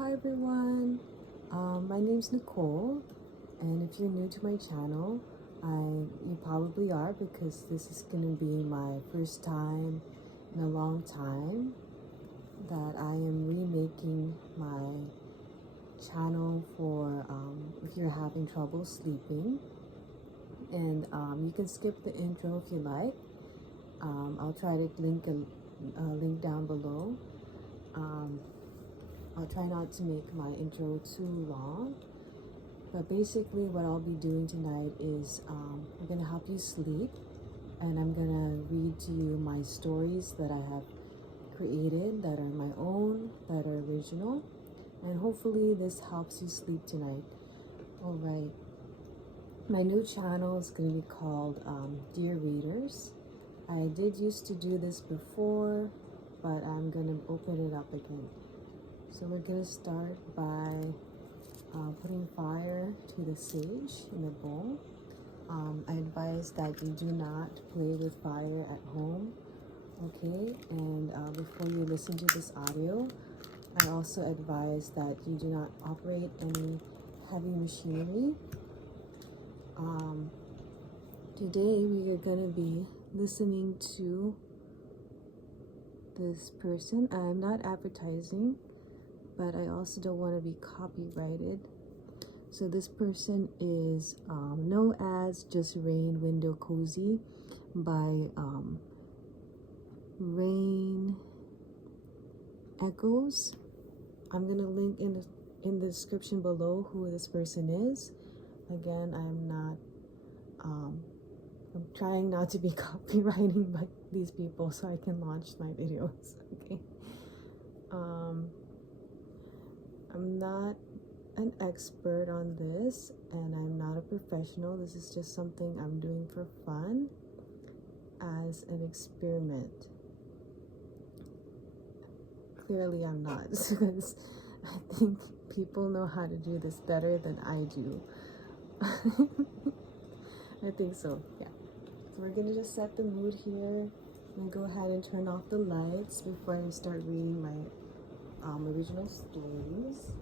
Hi everyone, my name's Nicole, and if you're new to my channel, you probably are because this is going to be my first time in a long time that I am remaking my channel for if you're having trouble sleeping. And you can skip the intro if you like. I'll try to link a link down below. I'll try not to make my intro too long, but basically what I'll be doing tonight is I'm going to help you sleep, and I'm going to read to you my stories that I have created that are my own, that are original, and hopefully this helps you sleep tonight. Alright, my new channel is going to be called Dear Readers. I did used to do this before, but I'm going to open it up again. So we're going to start by putting fire to the sage in a bowl. I advise that you do not play with fire at home, okay? And before you listen to this audio, I also advise that you do not operate any heavy machinery. Today we are going to be listening to this person. I'm not advertising, but I also don't want to be copyrighted. So this person is known as Just Rain Window Cozy by Rain Echoes. I'm gonna link in the description below who this person is. Again, I'm trying not to be copywriting by these people so I can launch my videos. Okay. I'm not an expert on this, and I'm not a professional. This is just something I'm doing for fun as an experiment. Clearly I'm not, because I think people know how to do this better than I do. I think so, yeah. So we're gonna just set the mood here and go ahead and turn off the lights before I start reading my original stories.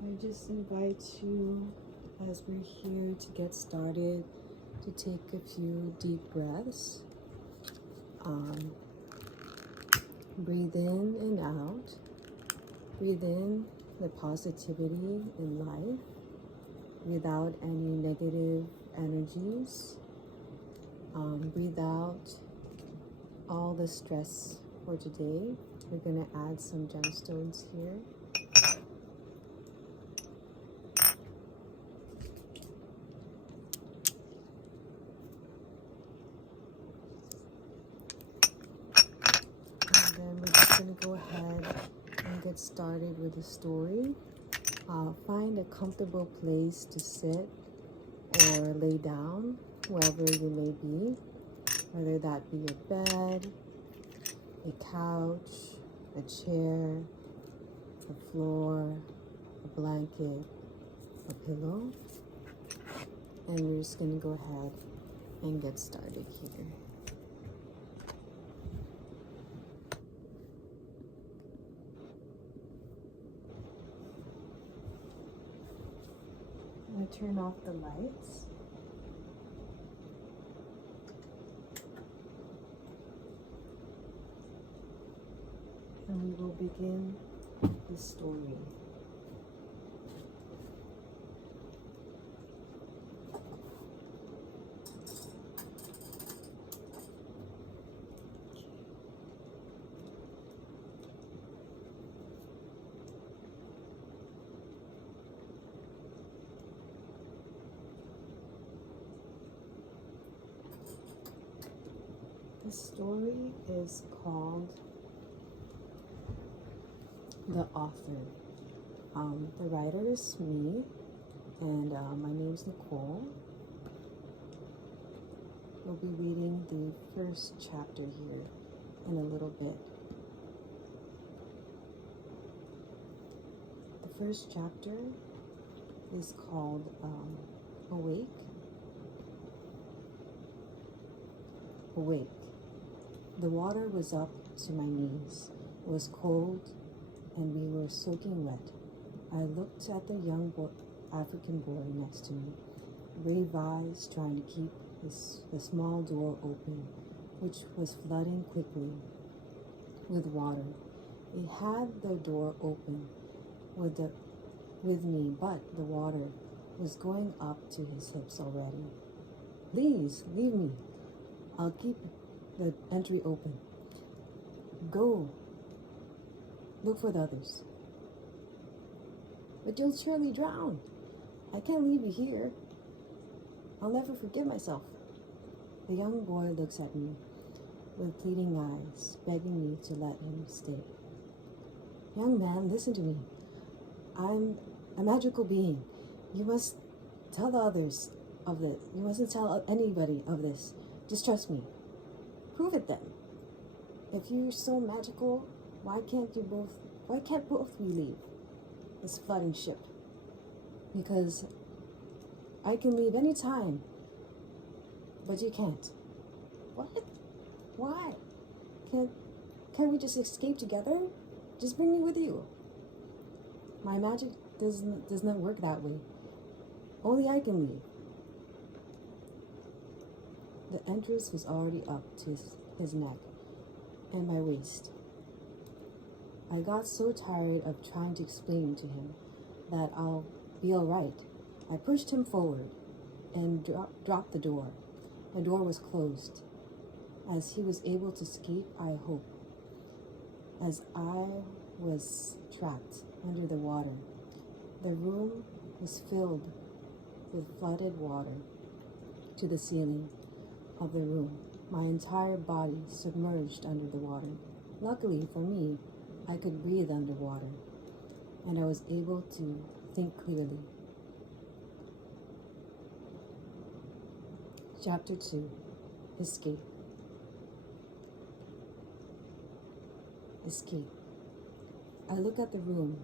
I just invite you, as we're here to get started, to take a few deep breaths. Breathe in and out. Breathe in the positivity in life without any negative energies. Breathe out all the stress for today. We're going to add some gemstones here. And then we're just going to go ahead and get started with the story. Find a comfortable place to sit or lay down, wherever you may be, whether that be a bed, a couch, a chair, a floor, a blanket, a pillow. And we're just going to go ahead and get started here. I'm going to turn off the lights. And we will begin the story. The story is called The Author. The writer is me, and my name is Nicole. We'll be reading the first chapter here in a little bit. first chapter is called Awake. Awake. The water was up to my knees. It was cold and we were soaking wet. I looked at the young African boy next to me, brave eyes trying to keep the small door open, which was flooding quickly with water. He had the door open with me, but the water was going up to his hips already. Please, leave me. I'll keep the entry open. Go. Look for the others. But you'll surely drown. I can't leave you here. I'll never forgive myself. The young boy looks at me with pleading eyes, begging me to let him stay. Young man, listen to me. I'm a magical being. You must tell the others of this. You mustn't tell anybody of this. Just trust me. Prove it then. If you're so magical, why can't both we leave this flooding ship? Because I can leave any time, but you can't. What? Why? Can't we just escape together? Just bring me with you. My magic does not work that way. Only I can leave. The entrance was already up to his neck and my waist. I got so tired of trying to explain to him that I'll be all right. I pushed him forward and dropped the door. The door was closed. As he was able to escape, I hope, as I was trapped under the water. The room was filled with flooded water to the ceiling of the room, my entire body submerged under the water. Luckily for me, I could breathe underwater, and I was able to think clearly. Chapter 2. Escape. Escape. I looked at the room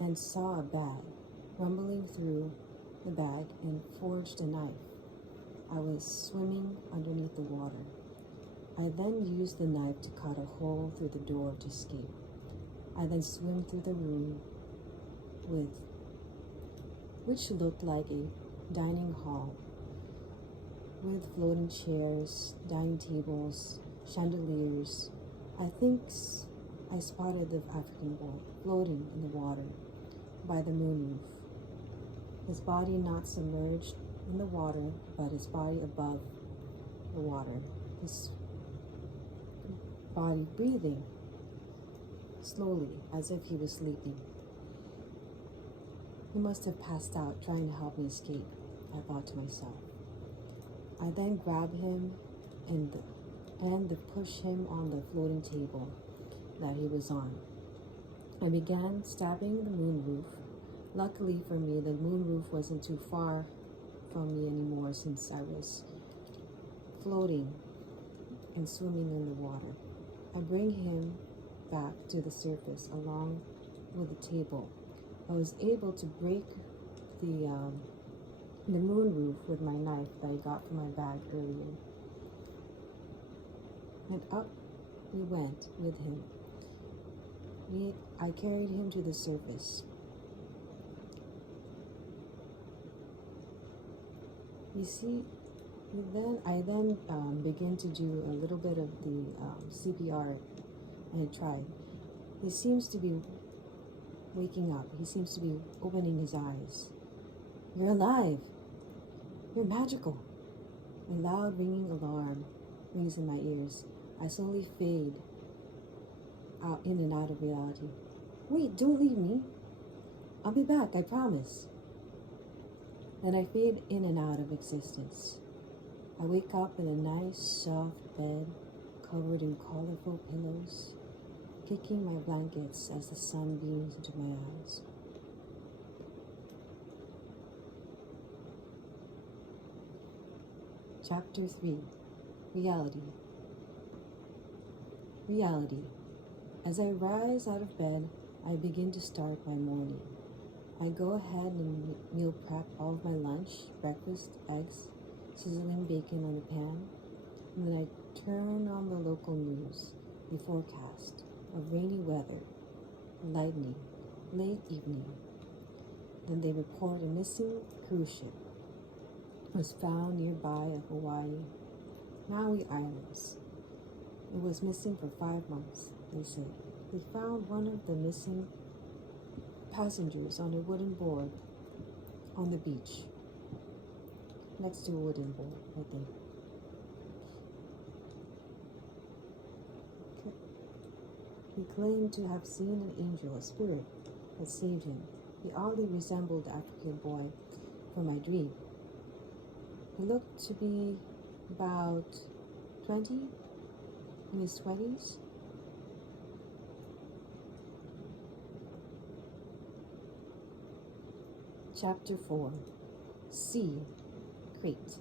and saw a bag, rumbling through the bag and forged a knife. I was swimming underneath the water. I then used the knife to cut a hole through the door to escape. I then swam through the room which looked like a dining hall with floating chairs, dining tables, chandeliers. I think I spotted the African boy floating in the water by the moon roof. His body not submerged in the water, but his body above the water. His body breathing slowly as if he was sleeping. He must have passed out trying to help me escape, I thought to myself. I then grabbed him and push him on the floating table that he was on. I began stabbing the moon roof. Luckily for me, the moon roof wasn't too far from me anymore since I was floating and swimming in the water. I bring him back to the surface along with the table. I was able to break the moon roof with my knife that I got from my bag earlier. And up we went with him. I carried him to the surface. You see, I then began to do a little bit of the CPR I had tried. He seems to be waking up. He seems to be opening his eyes. You're alive. You're magical. A loud ringing alarm rings in my ears. I slowly fade out in and out of reality. Wait, don't leave me. I'll be back, I promise. Then I fade in and out of existence. I wake up in a nice, soft bed covered in colorful pillows, kicking my blankets as the sun beams into my eyes. Chapter 3. Reality. Reality. As I rise out of bed, I begin to start my morning. I go ahead and meal prep all of my lunch, breakfast, eggs, sizzling bacon on the pan, and then I turn on the local news, the forecast of rainy weather, lightning, late evening. Then they report a missing cruise ship was found nearby Hawaii, Maui Islands. It was missing for 5 months, they say. They found one of the missing passengers on a wooden board on the beach, next to a wooden board, I think. He claimed to have seen an angel, a spirit, that saved him. He oddly resembled the African boy from my dream. He looked to be about 20, in his 20s. Chapter 4. Secret.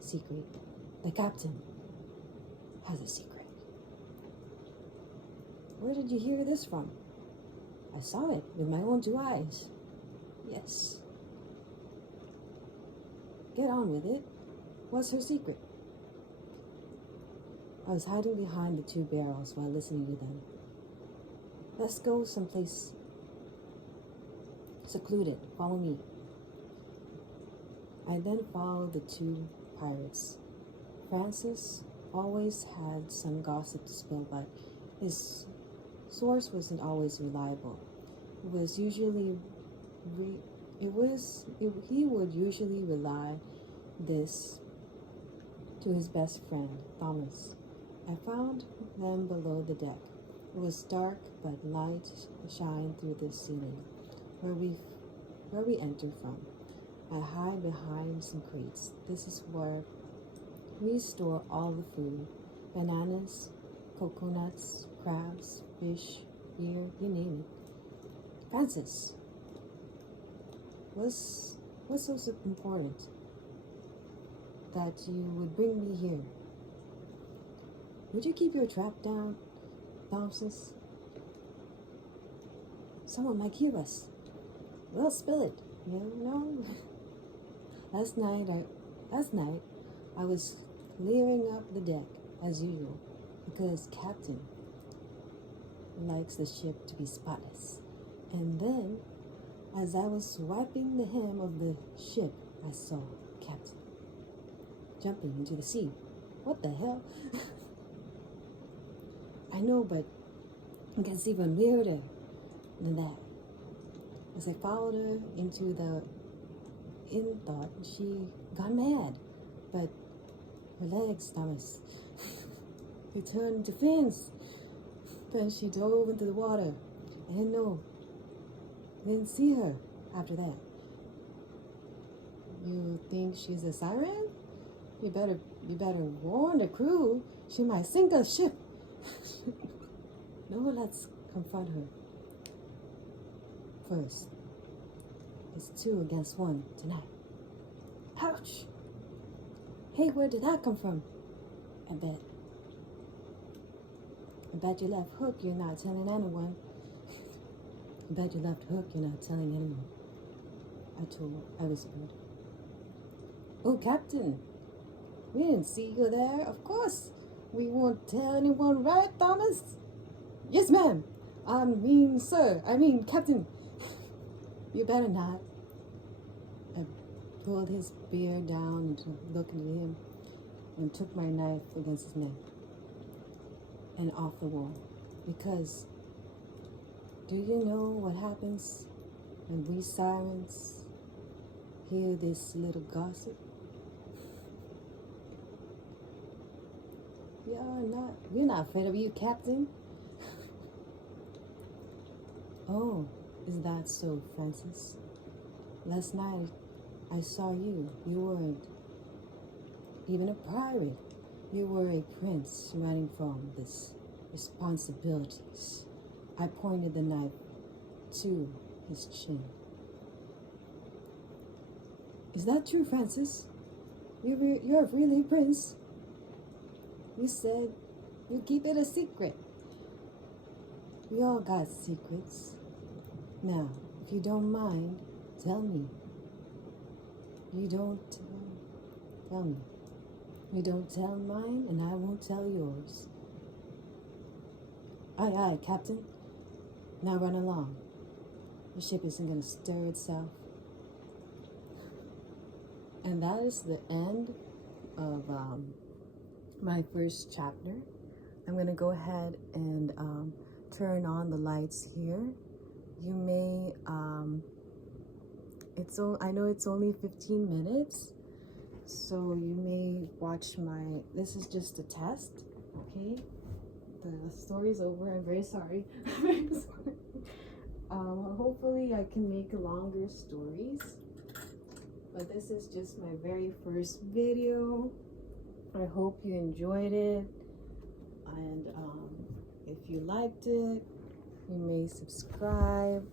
Secret. The captain has a secret. Where did you hear this from? I saw it with my own 2 eyes. Yes. Get on with it. What's her secret? I was hiding behind the 2 barrels while listening to them. Let's go someplace secluded. Follow me. I then followed the 2 pirates. Francis always had some gossip to spill, but his source wasn't always reliable. He would usually rely this to his best friend, Thomas. I found them below the deck. It was dark, but light shined through the ceiling, where we entered from. I hide behind some crates. This is where we store all the food: bananas, coconuts, crabs, fish, beer, you name it. Francis, what's so important that you would bring me here? Would you keep your trap down, Francis? Someone might hear us. We'll spill it. No. Last night I was clearing up the deck as usual because Captain likes the ship to be spotless. And then, as I was swiping the hem of the ship, I saw Captain jumping into the sea. What the hell? I know, but it gets even weirder than that. As I followed her into the inn, thought she got mad, but her legs, Thomas, they turned into fins. Then she dove into the water. I didn't see her after that. You think she's a siren? You better warn the crew. She might sink a ship. No, let's confront her first. It's 2 against 1 tonight. Ouch! Hey, where did that come from? I bet you left Hook, you're not telling anyone. I bet you left Hook, you're not telling anyone. I whispered. Oh, Captain, we didn't see you there. Of course, we won't tell anyone, right, Thomas? Yes, ma'am. Captain. You better not. I pulled his beard down and looked at him and took my knife against his neck and off the wall. Because do you know what happens when we sirens hear this little gossip? We're not afraid of you, Captain. Oh, is that so, Francis? Last night I saw you. You weren't even a pirate. You were a prince running from his responsibilities. I pointed the knife to his chin. Is that true, Francis? You're really a prince? You said you keep it a secret. We all got secrets. Now, if you don't mind, tell me. You don't tell me. You don't tell mine, and I won't tell yours. Aye, aye, Captain. Now run along. The ship isn't going to stir itself. And that is the end of my first chapter. I'm going to go ahead and turn on the lights here. You may, I know it's only 15 minutes, so you may watch this is just a test, okay? The story's over. I'm very sorry. I'm very sorry. Hopefully I can make longer stories, but this is just my very first video. I hope you enjoyed it, and if you liked it, you may subscribe.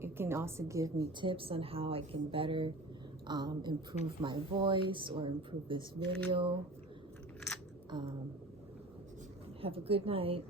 You can also give me tips on how I can better improve my voice or improve this video. Have a good night.